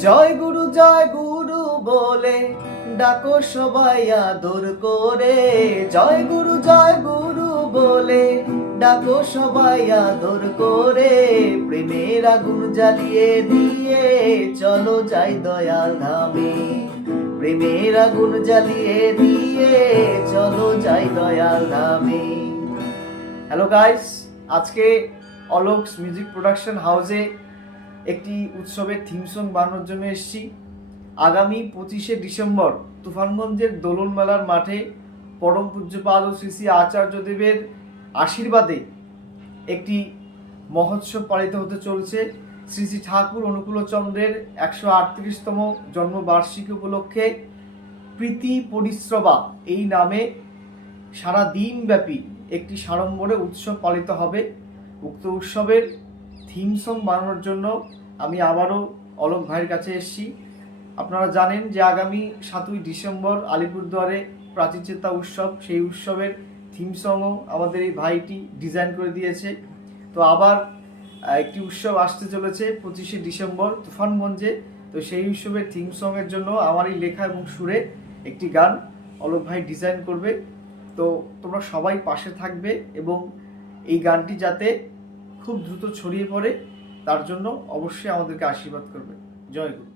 জয় গুরু বলে ডাকো সবাই আদর করে। জয় গুরু বলে ডাকো সবাই আদর করে। প্রেমের আগুন জ্বালিয়ে দিয়ে চলো যাই দয়াল ধামে। প্রেমের আগুন জ্বালিয়ে দিয়ে চলো যাই দয়াল ধামে। হ্যালো গাইস, আজকে অলোকস মিউজিক প্রোডাকশন হাউসে একটি উৎসবের থিম সং বানানোর জন্য এসেছি। আগামী 25শে ডিসেম্বর তুফানগঞ্জের দোলন মেলার মাঠে পরম পূজ্যপাদ ও শ্রী শ্রী আচার্যদেবের আশীর্বাদে একটি মহোৎসব পালিত হতে চলছে। শ্রী শ্রী ঠাকুর অনুকূলচন্দ্রের 138তম জন্মবার্ষিকী উপলক্ষে প্রীতি পরিশ্রবা এই নামে সারা দিনব্যাপী একটি সাড়ম্বরে উৎসব পালিত হবে। উক্ত উৎসবের থিম সং বানানোর জন্য আমি আবারও অলোক ভাইয়ের কাছে এসেছি। আপনারা জানেন যে আগামী 7ই ডিসেম্বর আলিপুরদুয়ারে প্রাচীনচেতা উৎসব, সেই উৎসবের থিম সংও আমাদের এই ভাইটি ডিজাইন করে দিয়েছে। তো আবার একটি উৎসব আসতে চলেছে 25শে ডিসেম্বর তুফানগঞ্জে। তো সেই উৎসবের থিম সংয়ের জন্য আমারই লেখা এবং সুরে একটি গান অলোক ভাই ডিজাইন করবে। তো তোমরা সবাই পাশে থাকবে এবং এই গানটি যাতে খুব দ্রুত ছড়িয়ে পড়ে তার জন্য অবশ্যই আমাদেরকে আশীর্বাদ করবে। জয় গুরু।